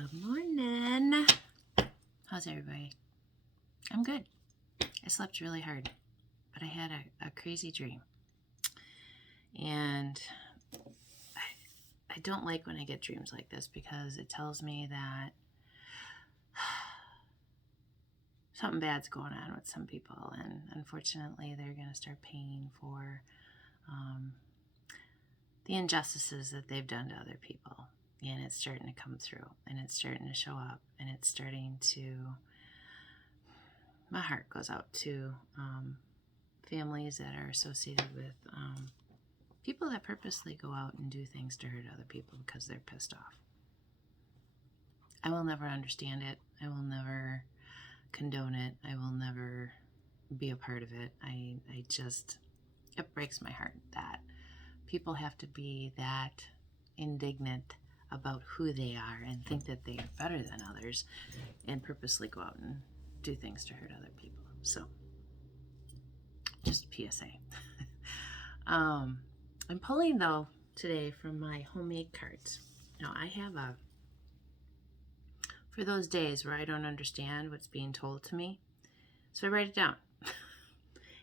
Good morning. How's everybody? I'm good. I slept really hard, but I had a crazy dream. And I don't like when I get dreams like this because it tells me that something bad's going on with some people, and unfortunately they're going to start paying for the injustices that they've done to other people. And it's starting to come through, and it's starting to show up, and it's starting to, my heart goes out to families that are associated with people that purposely go out and do things to hurt other people because they're pissed off. I will never understand it. I will never condone it. I will never be a part of it. It breaks my heart that people have to be that indignant about who they are and think that they are better than others and purposely go out and do things to hurt other people. So, just PSA. I'm pulling, though, today from my homemade cards. Now, I have for those days where I don't understand what's being told to me, so I write it down.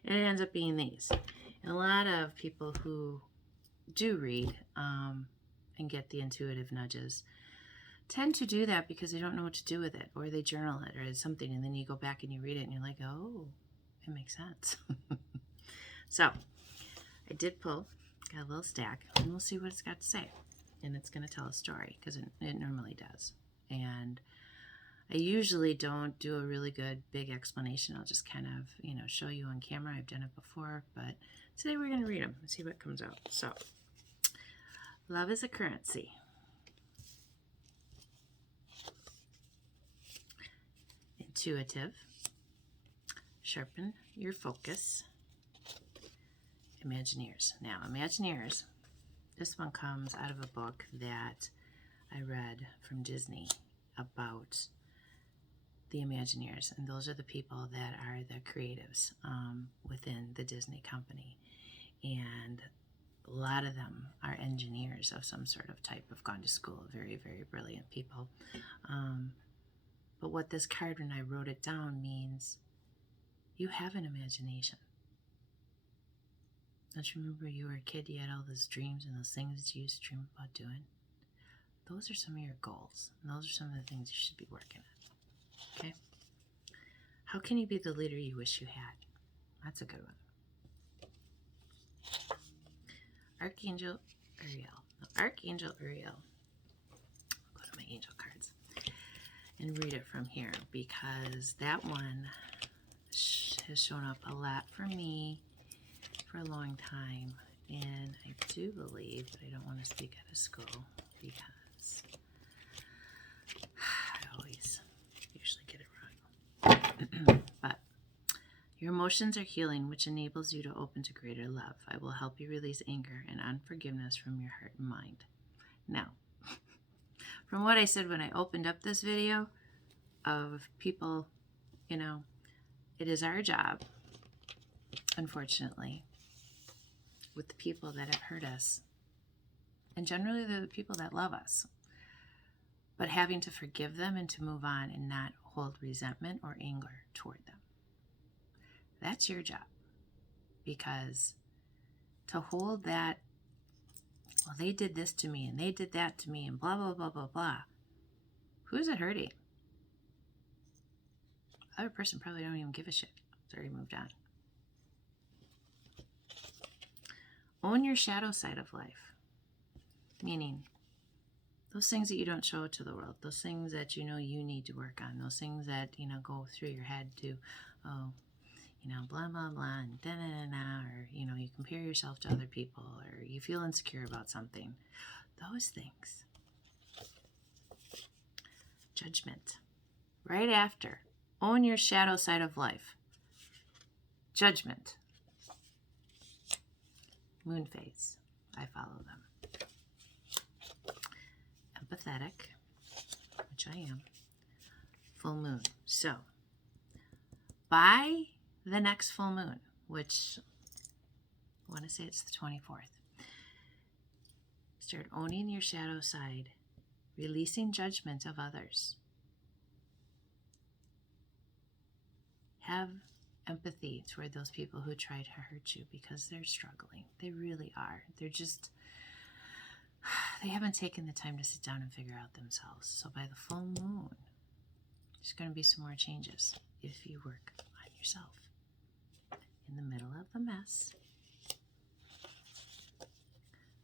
And it ends up being these. And a lot of people who do read and get the intuitive nudges tend to do that because they don't know what to do with it, or they journal it, or it's something, and then you go back and you read it and you're like, oh, it makes sense. So I did pull, got a little stack, and we'll see what it's got to say. And it's going to tell a story because it normally does. And I usually don't do a really good big explanation. I'll just kind of, show you on camera. I've done it before, but today we're going to read them and see what comes out. So, love is a currency. Intuitive. Sharpen your focus. Imagineers. Now, Imagineers, this one comes out of a book that I read from Disney about the Imagineers, and those are the people that are the creatives within the Disney company, and a lot of them are engineers of some sort of type, have gone to school, very, very brilliant people. But what this card, when I wrote it down, means you have an imagination. Don't you remember you were a kid, you had all those dreams and those things that you used to dream about doing? Those are some of your goals, and those are some of the things you should be working on. Okay? How can you be the leader you wish you had? That's a good one. Archangel Uriel. Now, Archangel Uriel. I'll go to my angel cards and read it from here because that one has shown up a lot for me for a long time. And I do believe, but I don't want to speak out of school because I always usually get it wrong. But your emotions are healing, which enables you to open to greater love. I will help you release anger and unforgiveness from your heart and mind. Now, from what I said when I opened up this video of people, it is our job, unfortunately, with the people that have hurt us, and generally they're the people that love us, but having to forgive them and to move on and not hold resentment or anger toward them. That's your job, because to hold that, well, they did this to me and they did that to me and blah, blah, blah, blah, blah. Who's it hurting? The other person probably don't even give a shit. It's already moved on. Own your shadow side of life, meaning those things that you don't show to the world, those things that you need to work on, those things that go through your head to, blah blah blah and da da da da, or you compare yourself to other people, or you feel insecure about something. Those things. Judgment. Right after, own your shadow side of life. Judgment. Moon phase. I follow them. Empathetic, which I am. Full moon. So, by the next full moon, which I want to say it's the 24th, start owning your shadow side releasing judgment of others. Have empathy toward those people who try to hurt you because they're struggling. They really are. They haven't taken the time to sit down and figure out themselves. So by the full moon, there's going to be some more changes if you work on yourself. In the middle of the mess,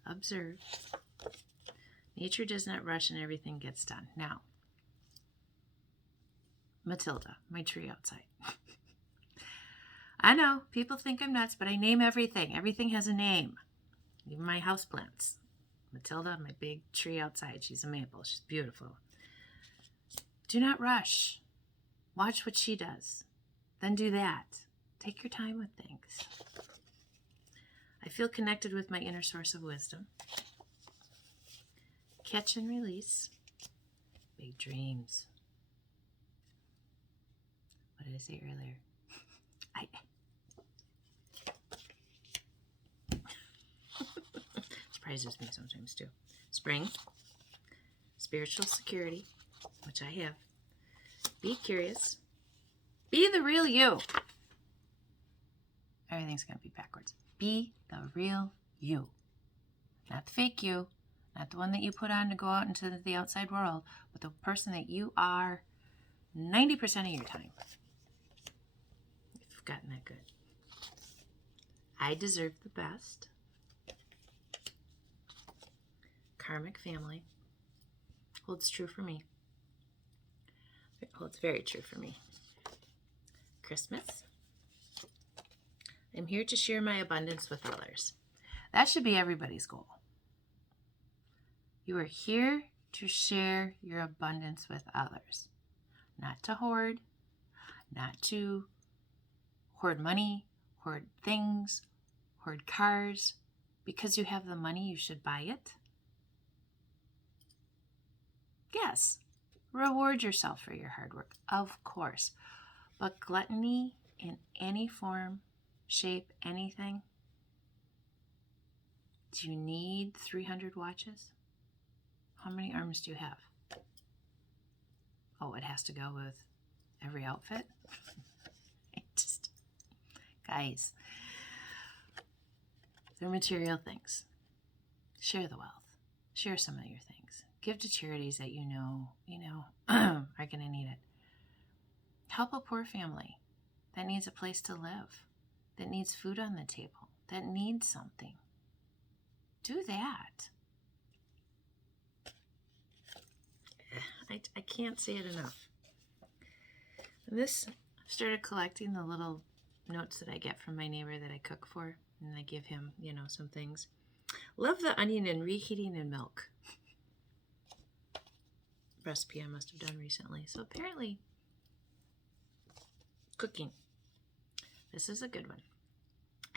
observe. Nature does not rush and everything gets done. Now, Matilda, my tree outside. I know, people think I'm nuts, but I name everything. Everything has a name. Even my houseplants. Matilda, my big tree outside. She's a maple. She's beautiful. Do not rush. Watch what she does. Then do that. Take your time with things. I feel connected with my inner source of wisdom. Catch and release. Big dreams. What did I say earlier? Surprises me sometimes too. Spring. Spiritual security, which I have. Be curious. Be the real you. Everything's going to be backwards. Be the real you. Not the fake you. Not the one that you put on to go out into the outside world, but the person that you are 90% of your time. You've gotten that good. I deserve the best. Karmic family holds true for me. It holds very true for me. Christmas. I'm here to share my abundance with others. That should be everybody's goal. You are here to share your abundance with others. Not to hoard, not to hoard money, hoard things, hoard cars. Because you have the money, you should buy it. Yes, reward yourself for your hard work, of course. But gluttony in any form, shape, anything. Do you need 300 watches? How many arms do you have? Oh, it has to go with every outfit? Guys, they're material things. Share the wealth. Share some of your things. Give to charities that you know are going to need it. Help a poor family that needs a place to live, that needs food on the table, that needs something. Do that. I can't say it enough. And this, I've started collecting the little notes that I get from my neighbor that I cook for, and I give him, some things. Love the onion and reheating in milk. Recipe I must have done recently. So apparently, cooking. This is a good one.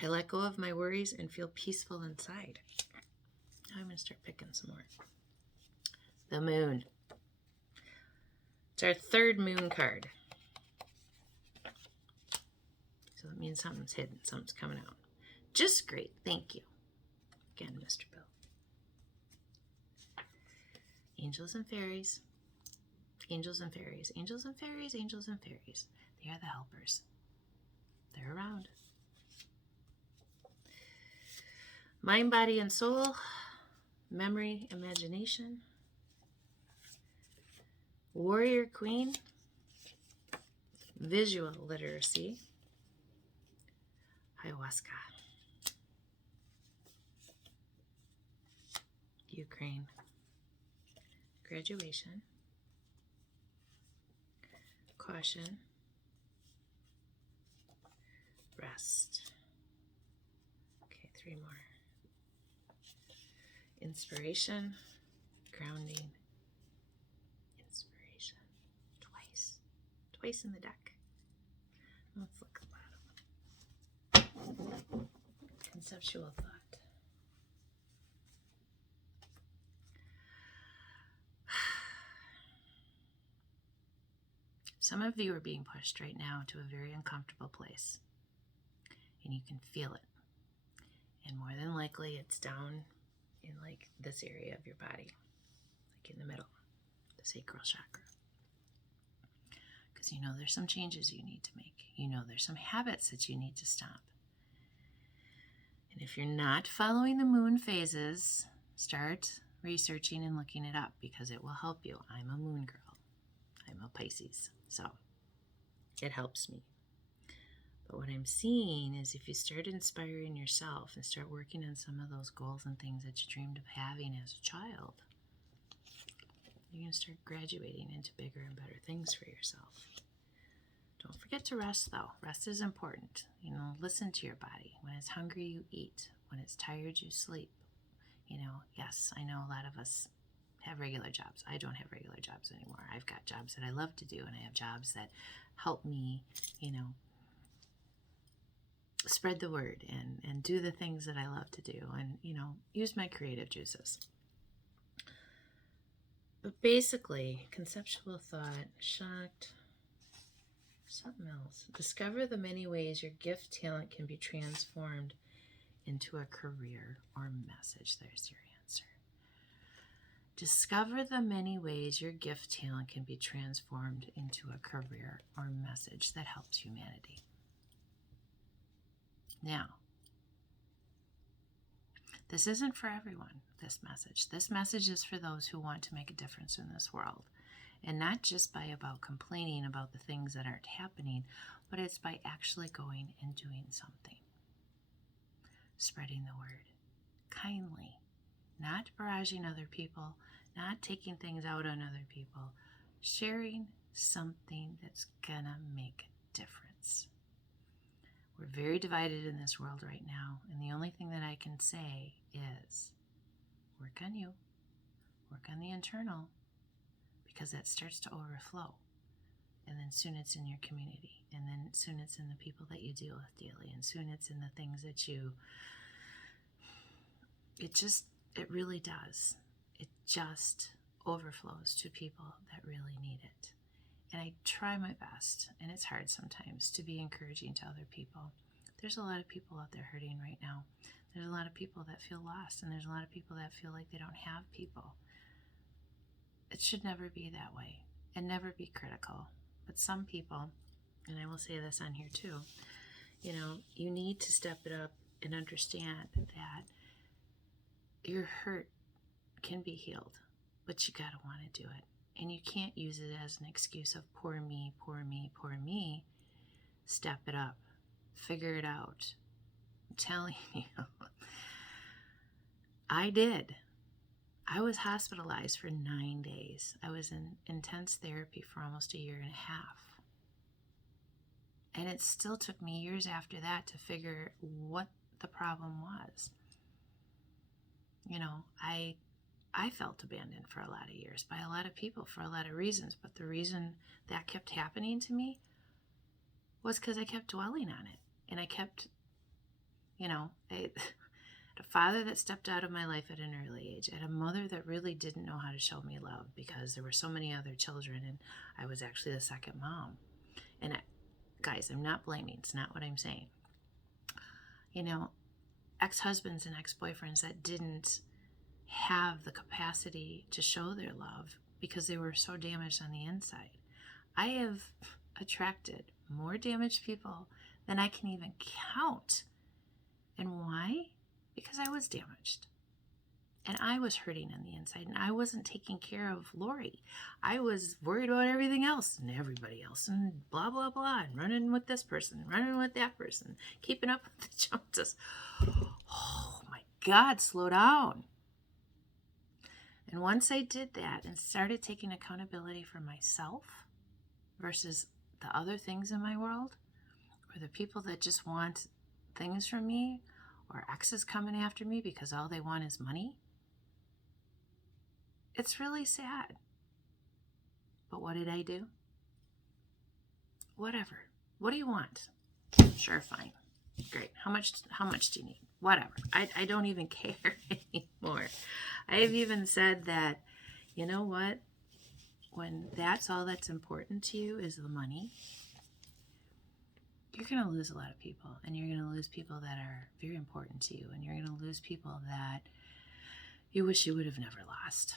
I let go of my worries and feel peaceful inside. Now I'm going to start picking some more. The moon. It's our third moon card. So that means something's hidden. Something's coming out. Just great. Thank you. Again, Mr. Bill. Angels and fairies. Angels and fairies. Angels and fairies. Angels and fairies. They are the helpers. They're around. Mind, body, and soul. Memory, imagination. Warrior queen. Visual literacy. Ayahuasca. Ukraine. Graduation. Caution. Rest. Okay, 3 more. Inspiration. Grounding. Inspiration. Twice in the deck. Let's look at the bottom. Conceptual thought. Some of you are being pushed right now to a very uncomfortable place, and you can feel it. And more than likely, it's down in like this area of your body, like in the middle. sacral chakra. Because you know there's some changes you need to make. You know there's some habits that you need to stop. And if you're not following the moon phases, start researching and looking it up because it will help you. I'm a moon girl. I'm a Pisces, so it helps me. But what I'm seeing is if you start inspiring yourself and start working on some of those goals and things that you dreamed of having as a child, you're going to start graduating into bigger and better things for yourself. Don't forget to rest, though. Rest is important. You know, listen to your body. When it's hungry, you eat. When it's tired, you sleep. You know, yes, I know a lot of us have regular jobs. I don't have regular jobs anymore. I've got jobs that I love to do, and I have jobs that help me, you know, spread the word and do the things that I love to do and, you know, use my creative juices. But basically, conceptual thought, shocked, something else. Discover the many ways your gift talent can be transformed into a career or message. There's your answer. Discover the many ways your gift talent can be transformed into a career or message that helps humanity. Now, this isn't for everyone, this message. This message is for those who want to make a difference in this world. And not just by about complaining about the things that aren't happening, but it's by actually going and doing something. Spreading the word. Kindly. Not barraging other people, not taking things out on other people. Sharing something that's gonna make a difference. We're very divided in this world right now, and the only thing that I can say is work on you, work on the internal, because that starts to overflow. And then soon it's in your community, and then soon it's in the people that you deal with daily, and soon it's in the things that it really does. It just overflows to people that really need it. And I try my best, and it's hard sometimes, to be encouraging to other people. There's a lot of people out there hurting right now. There's a lot of people that feel lost, and there's a lot of people that feel like they don't have people. It should never be that way, and never be critical. But some people, and I will say this on here too, you know, you need to step it up and understand that your hurt can be healed, but you gotta want to do it. And you can't use it as an excuse of poor me, poor me, poor me. Step it up. Figure it out. I'm telling you. I did. I was hospitalized for 9 days. I was in intense therapy for almost a year and a half. And it still took me years after that to figure what the problem was. You know, I felt abandoned for a lot of years by a lot of people for a lot of reasons. But the reason that kept happening to me was because I kept dwelling on it. And I kept, you know, I had a father that stepped out of my life at an early age. I had a mother that really didn't know how to show me love because there were so many other children and I was actually the second mom. And guys, I'm not blaming. It's not what I'm saying. You know, ex-husbands and ex-boyfriends that didn't have the capacity to show their love because they were so damaged on the inside. I have attracted more damaged people than I can even count. And why? Because I was damaged. And I was hurting on the inside. And I wasn't taking care of Lori. I was worried about everything else and everybody else. And blah, blah, blah. And running with this person. Running with that person. Keeping up with the Joneses. Oh my God, slow down. And once I did that and started taking accountability for myself versus the other things in my world, or the people that just want things from me, or exes coming after me because all they want is money, it's really sad. But what did I do? Whatever. What do you want? Sure, fine. Great. How much do you need? Whatever. I don't even care anymore. I've even said that, you know what? When that's all that's important to you is the money, you're going to lose a lot of people. And you're going to lose people that are very important to you. And you're going to lose people that you wish you would have never lost.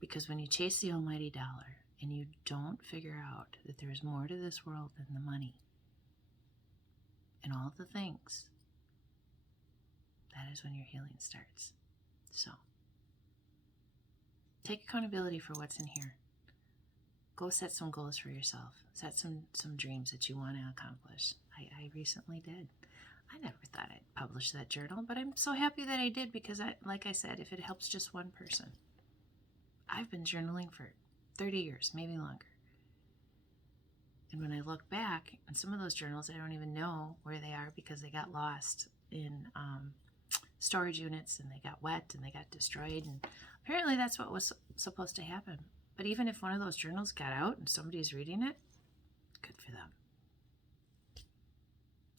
Because when you chase the almighty dollar and you don't figure out that there's more to this world than the money and all the things, that is when your healing starts. So, take accountability for what's in here. Go set some goals for yourself. Set some dreams that you want to accomplish. I recently did. I never thought I'd publish that journal, but I'm so happy that I did because, like I said, if it helps just one person. I've been journaling for 30 years, maybe longer. And when I look back, and some of those journals, I don't even know where they are because they got lost in storage units and they got wet and they got destroyed. And apparently that's what was supposed to happen. But even if one of those journals got out and somebody's reading it, good for them.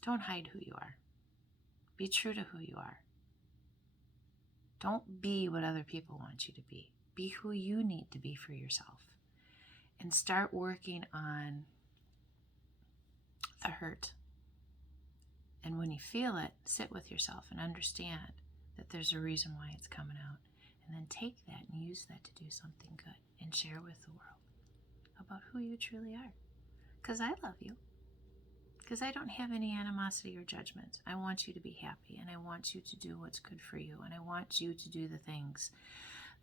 Don't hide who you are. Be true to who you are. Don't be what other people want you to be. Be who you need to be for yourself. And start working on the hurt. And when you feel it, sit with yourself and understand that there's a reason why it's coming out. And then take that and use that to do something good and share with the world about who you truly are. Because I love you. Because I don't have any animosity or judgment. I want you to be happy, and I want you to do what's good for you, and I want you to do the things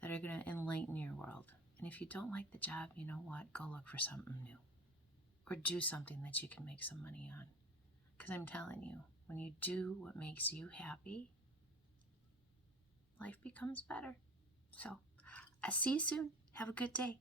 that are going to enlighten your world. And if you don't like the job, you know what? Go look for something new. Or do something that you can make some money on. Because I'm telling you, when you do what makes you happy, life becomes better. So, I'll see you soon. Have a good day.